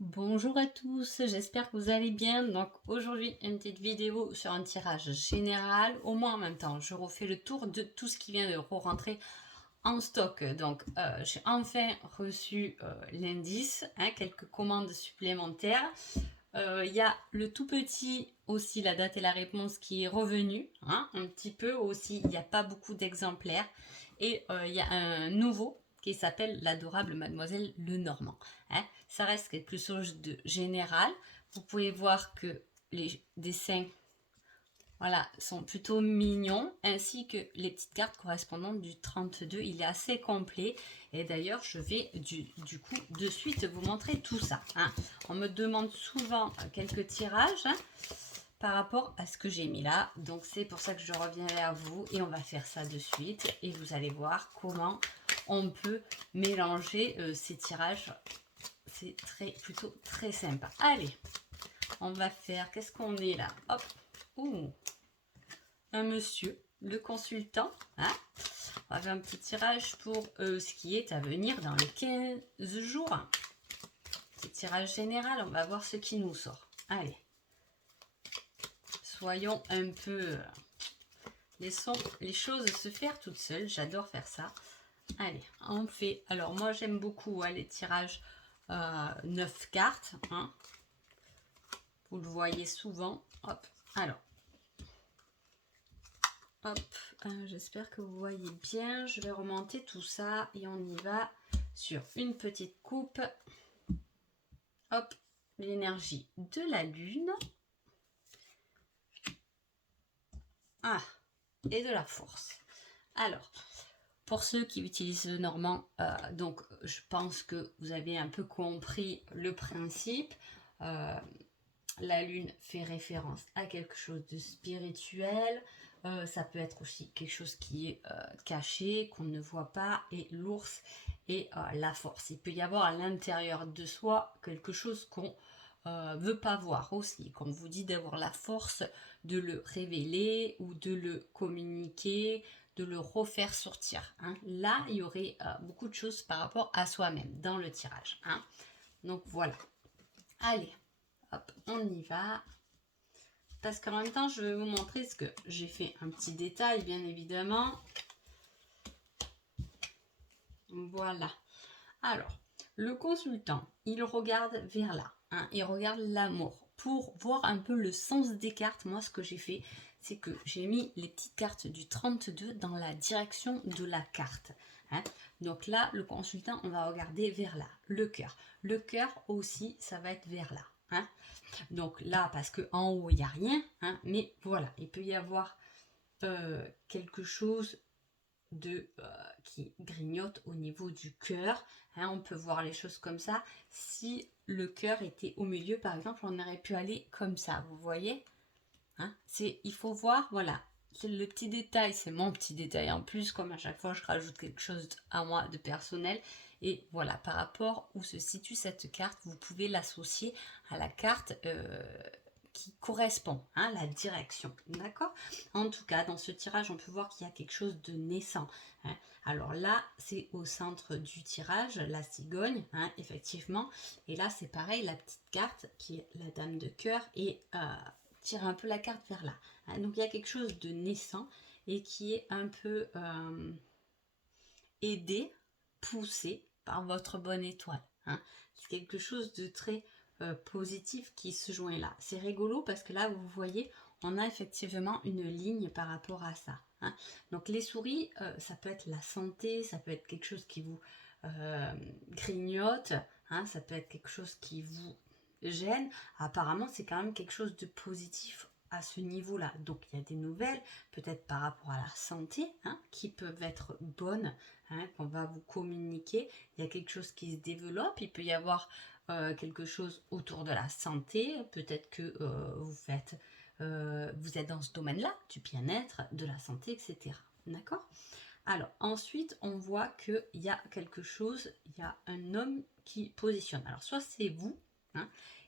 Bonjour à tous, j'espère que vous allez bien. Donc aujourd'hui, une petite vidéo sur un tirage général. Au moins en même temps, je refais le tour de tout ce qui vient de rentrer en stock. Donc j'ai enfin reçu l'indice, quelques commandes supplémentaires. Il y a le tout petit aussi, la date et la réponse qui est revenu, un petit peu aussi. Il n'y a pas beaucoup d'exemplaires. Et il y a un nouveau qui s'appelle l'adorable Mademoiselle Lenormand. Ça reste quelque chose de général. Vous pouvez voir que les dessins, voilà, sont plutôt mignons, ainsi que les petites cartes correspondantes du 32. Il est assez complet. Et d'ailleurs, je vais du coup de suite vous montrer tout ça. On me demande souvent quelques tirages par rapport à ce que j'ai mis là. Donc c'est pour ça que je reviens vers vous et on va faire ça de suite. Et vous allez voir comment on peut mélanger ces tirages. C'est plutôt très sympa. Allez, on va faire, qu'est-ce qu'on est là? Hop, ouh, un monsieur, le consultant. On va faire un petit tirage pour ce qui est à venir dans les 15 jours. Petit tirage général, on va voir ce qui nous sort. Allez, soyons un peu... laissons les choses se faire toutes seules. J'adore faire ça. Allez, on fait... Alors moi j'aime beaucoup les tirages 9 cartes. Vous le voyez souvent. Hop, alors. Hop, j'espère que vous voyez bien. Je vais remonter tout ça et on y va sur une petite coupe. Hop, l'énergie de la lune. Et de la force. Alors, pour ceux qui utilisent le normand, donc je pense que vous avez un peu compris le principe. La lune fait référence à quelque chose de spirituel. Ça peut être aussi quelque chose qui est caché, qu'on ne voit pas. Et l'ours et la force. Il peut y avoir à l'intérieur de soi quelque chose qu'on veut pas voir aussi. Comme vous dit, d'avoir la force de le révéler ou de le communiquer, de le refaire sortir. Là, il y aurait beaucoup de choses par rapport à soi-même dans le tirage. Donc voilà. Allez, hop, on y va. Parce qu'en même temps, je vais vous montrer ce que j'ai fait. Un petit détail, bien évidemment. Voilà. Alors, le consultant, il regarde vers là. Il regarde l'amour. Pour voir un peu le sens des cartes, moi, ce que j'ai fait, c'est que j'ai mis les petites cartes du 32 dans la direction de la carte. Donc là, le consultant, on va regarder vers là. Le cœur. Le cœur aussi, ça va être vers là. Donc là, parce qu'en haut, il n'y a rien. Mais voilà, il peut y avoir quelque chose de qui grignote au niveau du cœur. On peut voir les choses comme ça. Si le cœur était au milieu, par exemple, on aurait pu aller comme ça, vous voyez. Il faut voir, voilà, c'est le petit détail, c'est mon petit détail en plus, comme à chaque fois je rajoute quelque chose à moi de personnel. Et voilà, par rapport où se situe cette carte, vous pouvez l'associer à la carte qui correspond, la direction, d'accord. En tout cas, dans ce tirage, on peut voir qu'il y a quelque chose de naissant. Alors là, c'est au centre du tirage, la cigogne, effectivement. Et là, c'est pareil, la petite carte qui est la dame de cœur et tire un peu la carte vers là. Donc il y a quelque chose de naissant et qui est un peu aidé, poussé par votre bonne étoile. C'est quelque chose de très positif qui se joint là. C'est rigolo parce que là, vous voyez, on a effectivement une ligne par rapport à ça. Donc les souris, ça peut être la santé, ça peut être quelque chose qui vous grignote, ça peut être quelque chose qui vous gêne. Apparemment, c'est quand même quelque chose de positif à ce niveau-là. Donc il y a des nouvelles, peut-être par rapport à la santé, qui peuvent être bonnes, qu'on va vous communiquer. Il y a quelque chose qui se développe, il peut y avoir quelque chose autour de la santé, peut-être que vous êtes dans ce domaine-là, du bien-être, de la santé, etc. D'accord. Alors ensuite, on voit qu'il y a quelque chose, il y a un homme qui positionne. Alors soit c'est vous,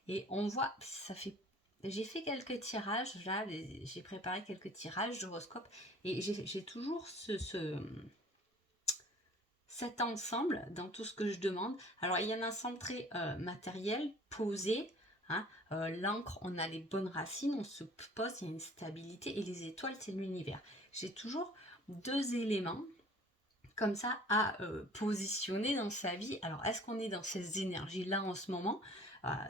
et on voit, ça fait... J'ai fait quelques tirages, là, j'ai préparé quelques tirages d'horoscope, et j'ai toujours cet ensemble dans tout ce que je demande. Alors il y a un ensemble très matériel, posé. Hein, l'encre, on a les bonnes racines, on se pose, il y a une stabilité, et les étoiles, c'est l'univers. J'ai toujours 2 éléments comme ça à positionner dans sa vie. Alors, est-ce qu'on est dans ces énergies-là en ce moment?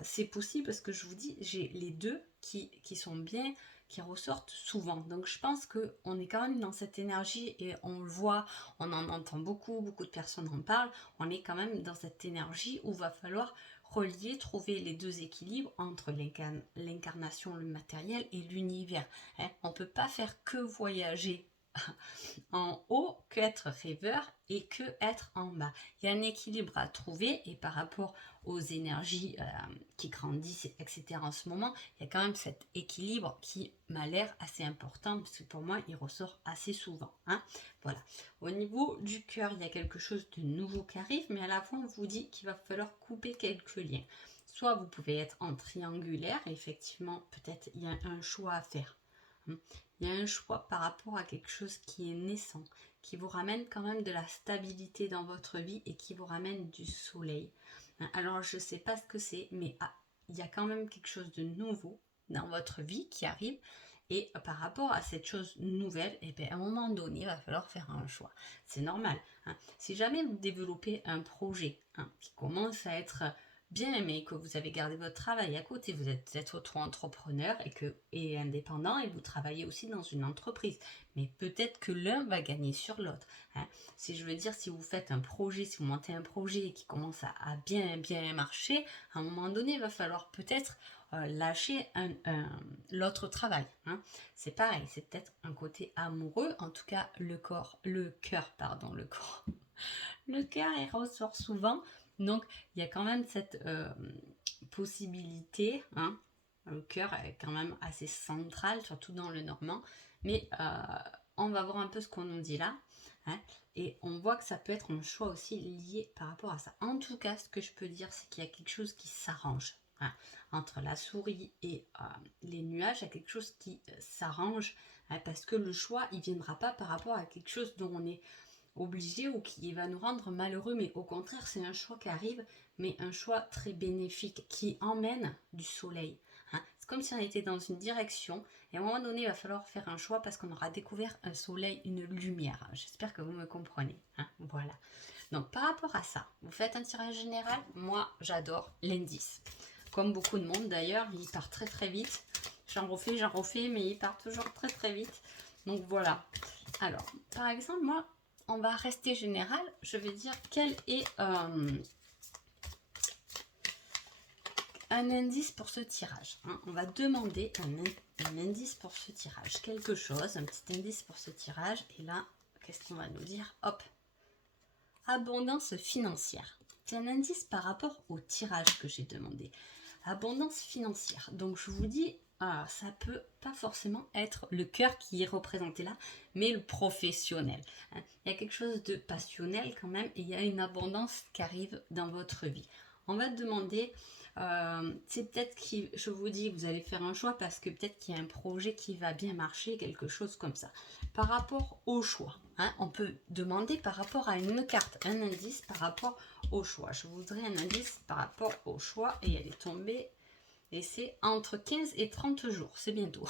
C'est possible parce que je vous dis, j'ai les deux qui sont bien, qui ressortent souvent. Donc, je pense qu'on est quand même dans cette énergie et on le voit, on en entend beaucoup, beaucoup de personnes en parlent. On est quand même dans cette énergie où il va falloir relier, trouver les deux équilibres entre l'incarnation, le matériel et l'univers. Hein, on ne peut pas faire que voyager en haut que être rêveur et que être en bas. Il y a un équilibre à trouver et par rapport aux énergies qui grandissent, etc. en ce moment, il y a quand même cet équilibre qui m'a l'air assez important parce que pour moi, il ressort assez souvent. Hein. Voilà. Au niveau du cœur, il y a quelque chose de nouveau qui arrive, mais à la fois, on vous dit qu'il va falloir couper quelques liens. Soit vous pouvez être en triangulaire, et effectivement, peut-être il y a un choix à faire. Il y a un choix par rapport à quelque chose qui est naissant, qui vous ramène quand même de la stabilité dans votre vie et qui vous ramène du soleil. Alors je ne sais pas ce que c'est, mais il y a quand même quelque chose de nouveau dans votre vie qui arrive. Et par rapport à cette chose nouvelle, et bien à un moment donné, il va falloir faire un choix. C'est normal. Hein. Si jamais vous développez un projet qui commence à être bien, mais que vous avez gardé votre travail à côté, vous êtes auto-entrepreneur et indépendant et vous travaillez aussi dans une entreprise. Mais peut-être que l'un va gagner sur l'autre. Hein. Si je veux dire, si vous faites un projet, si vous montez un projet qui commence à bien marcher, à un moment donné, il va falloir peut-être lâcher l'autre travail. Hein. C'est pareil, c'est peut-être un côté amoureux, en tout cas le cœur, le cœur, il ressort souvent. Donc, il y a quand même cette possibilité. Hein. Le cœur est quand même assez central, surtout dans le normand. Mais on va voir un peu ce qu'on nous dit là. Hein. Et on voit que ça peut être un choix aussi lié par rapport à ça. En tout cas, ce que je peux dire, c'est qu'il y a quelque chose qui s'arrange. Hein. Entre la souris et les nuages, il y a quelque chose qui s'arrange. Hein, parce que le choix, il ne viendra pas par rapport à quelque chose dont on est obligé ou qui va nous rendre malheureux, mais au contraire c'est un choix qui arrive, mais un choix très bénéfique qui emmène du soleil. Hein. C'est comme si on était dans une direction et à un moment donné il va falloir faire un choix parce qu'on aura découvert un soleil, une lumière. J'espère que vous me comprenez. Hein. Voilà. Donc par rapport à ça, vous faites un tirage général. Moi j'adore l'indice. Comme beaucoup de monde d'ailleurs, il part très très vite. J'en refais, mais il part toujours très très vite. Donc voilà. Alors, par exemple, moi, on va rester général. Je vais dire quel est un indice pour ce tirage. Hein. On va demander un indice pour ce tirage. Quelque chose, un petit indice pour ce tirage. Et là, qu'est-ce qu'on va nous dire? Hop. Abondance financière. C'est un indice par rapport au tirage que j'ai demandé. Abondance financière. Donc, je vous dis... ça peut pas forcément être le cœur qui est représenté là, mais le professionnel. Hein. Il y a quelque chose de passionnel quand même et il y a une abondance qui arrive dans votre vie. On va te demander, c'est peut-être que je vous dis, vous allez faire un choix parce que peut-être qu'il y a un projet qui va bien marcher, quelque chose comme ça. Par rapport au choix, hein, on peut demander par rapport à une carte, un indice par rapport au choix. Je voudrais un indice par rapport au choix et elle est tombée. Et c'est entre 15 et 30 jours, c'est bientôt.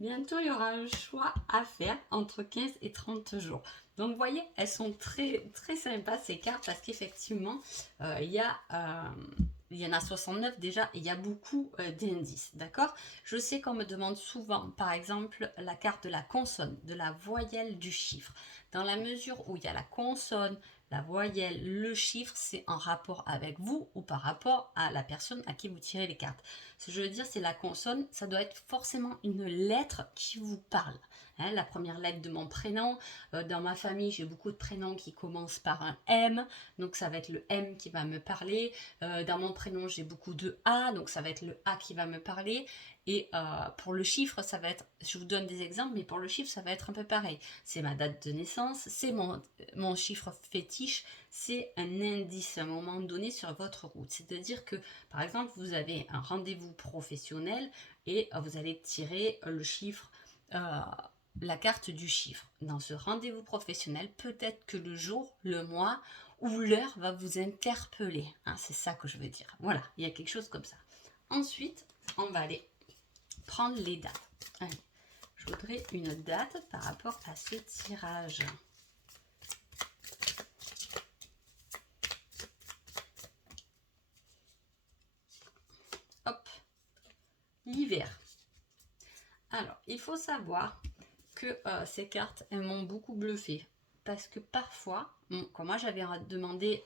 Bientôt, il y aura un choix à faire entre 15 et 30 jours. Donc, vous voyez, elles sont très, très sympas ces cartes parce qu'effectivement, il y en a 69 déjà et il y a beaucoup d'indices, d'accord? Je sais qu'on me demande souvent, par exemple, la carte de la consonne, de la voyelle du chiffre. Dans la mesure où il y a la consonne, la voyelle, le chiffre, c'est en rapport avec vous ou par rapport à la personne à qui vous tirez les cartes. Ce que je veux dire, c'est la consonne, ça doit être forcément une lettre qui vous parle. Hein, la première lettre de mon prénom. Dans ma famille, j'ai beaucoup de prénoms qui commencent par un M, donc ça va être le M qui va me parler. Dans mon prénom, j'ai beaucoup de A, donc ça va être le A qui va me parler. Et pour le chiffre, ça va être, je vous donne des exemples, mais pour le chiffre, ça va être un peu pareil. C'est ma date de naissance, c'est mon chiffre fétiche, c'est un indice à un moment donné sur votre route. C'est-à-dire que, par exemple, vous avez un rendez-vous professionnel et vous allez tirer le chiffre la carte du chiffre. Dans ce rendez-vous professionnel, peut-être que le jour, le mois ou l'heure va vous interpeller. Hein, c'est ça que je veux dire. Voilà, il y a quelque chose comme ça. Ensuite, on va aller prendre les dates. Allez, je voudrais une date par rapport à ce tirage. Hop, l'hiver. Alors, il faut savoir que ces cartes, elles m'ont beaucoup bluffé. Parce que parfois, quand moi j'avais demandé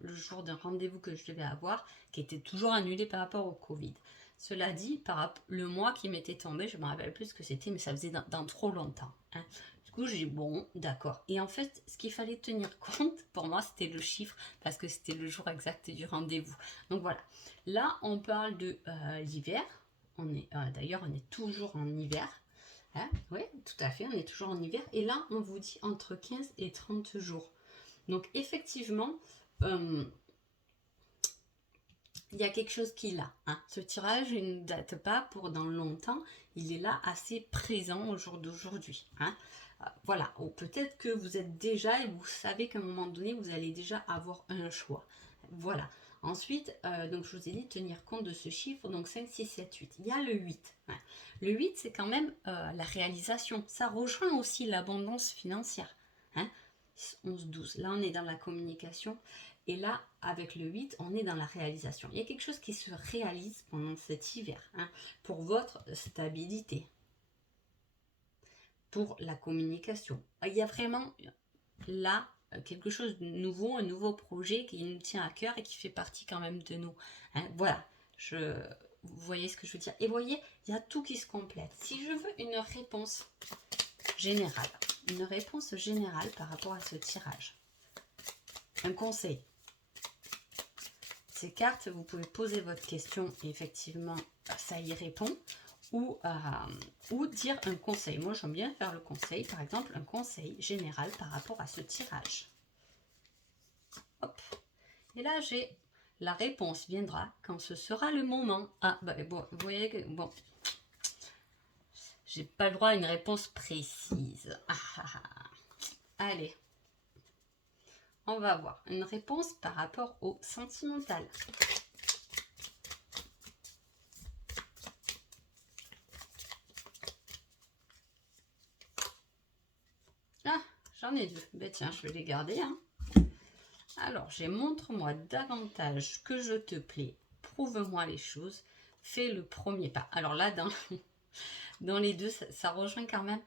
le jour d'un rendez-vous que je devais avoir, qui était toujours annulé par rapport au Covid. Cela dit, le mois qui m'était tombé, je ne me rappelle plus ce que c'était, mais ça faisait dans trop longtemps. Hein. Du coup, j'ai dit, bon, d'accord. Et en fait, ce qu'il fallait tenir compte, pour moi, c'était le chiffre, parce que c'était le jour exact du rendez-vous. Donc voilà. Là, on parle de l'hiver. D'ailleurs, on est toujours en hiver. Hein, oui, tout à fait, on est toujours en hiver. Et là, on vous dit entre 15 et 30 jours. Donc, effectivement, il y a quelque chose qui est là. Hein. Ce tirage, il ne date pas pour dans longtemps. Il est là assez présent au jour d'aujourd'hui. Hein. Voilà, ou peut-être que vous êtes déjà et vous savez qu'à un moment donné, vous allez déjà avoir un choix. Voilà. Ensuite, donc je vous ai dit tenir compte de ce chiffre, donc 5, 6, 7, 8. Il y a le 8. Hein. Le 8, c'est quand même la réalisation. Ça rejoint aussi l'abondance financière. Hein. 11, 12. Là, on est dans la communication. Et là, avec le 8, on est dans la réalisation. Il y a quelque chose qui se réalise pendant cet hiver. Hein, pour votre stabilité. Pour la communication. Il y a vraiment là quelque chose de nouveau, un nouveau projet qui nous tient à cœur et qui fait partie quand même de nous. Hein, voilà, vous voyez ce que je veux dire. Et vous voyez, il y a tout qui se complète. Si je veux une réponse générale par rapport à ce tirage, un conseil. Ces cartes, vous pouvez poser votre question et effectivement, ça y répond. Ou dire un conseil. Moi, j'aime bien faire le conseil. Par exemple, un conseil général par rapport à ce tirage. Hop. Et là, j'ai la réponse viendra quand ce sera le moment. Ah, bah, bon, vous voyez que... Bon. J'ai pas le droit à une réponse précise. Allez. On va voir une réponse par rapport au sentimental. Ah, j'en ai deux. Ben tiens, je vais les garder. Hein. Alors, j'ai montre-moi davantage que je te plais. Prouve-moi les choses. Fais le premier pas. Alors là, dans les deux, ça rejoint quand même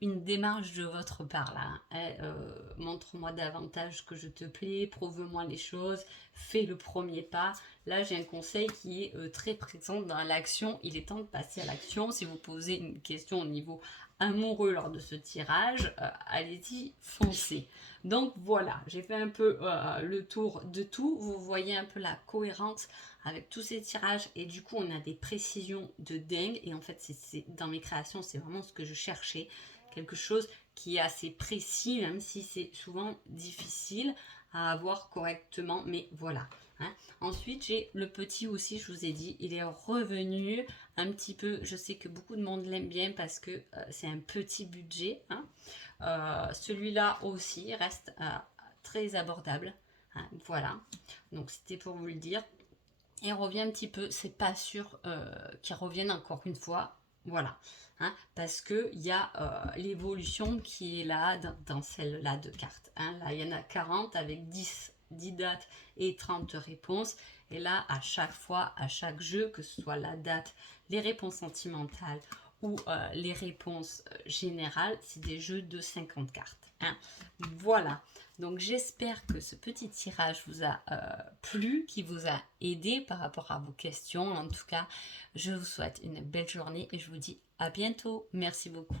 une démarche de votre part. Là. Hein. Montre-moi davantage que je te plais. Prouve-moi les choses. Fais le premier pas. Là, j'ai un conseil qui est très présent dans l'action. Il est temps de passer à l'action. Si vous posez une question au niveau amoureux lors de ce tirage, allez-y, foncez. Donc voilà, j'ai fait un peu le tour de tout. Vous voyez un peu la cohérence avec tous ces tirages et du coup on a des précisions de dingue et en fait c'est dans mes créations c'est vraiment ce que je cherchais, quelque chose qui est assez précis même si c'est souvent difficile à avoir correctement, mais voilà. Hein. Ensuite, j'ai le petit aussi, je vous ai dit, il est revenu un petit peu. Je sais que beaucoup de monde l'aime bien parce que c'est un petit budget. Hein. Celui-là aussi reste très abordable. Hein. Voilà, donc c'était pour vous le dire. Et revient un petit peu, c'est pas sûr qu'il revienne encore une fois. Voilà, hein, parce qu'il y a l'évolution qui est là dans celle-là de cartes. Hein. Là, il y en a 40 avec 10 dates et 30 réponses. Et là, à chaque fois, à chaque jeu, que ce soit la date, les réponses sentimentales ou les réponses générales, c'est des jeux de 50 cartes. Hein. Voilà. Donc j'espère que ce petit tirage vous a plu, qui vous a aidé par rapport à vos questions. En tout cas, je vous souhaite une belle journée et je vous dis à bientôt. Merci beaucoup.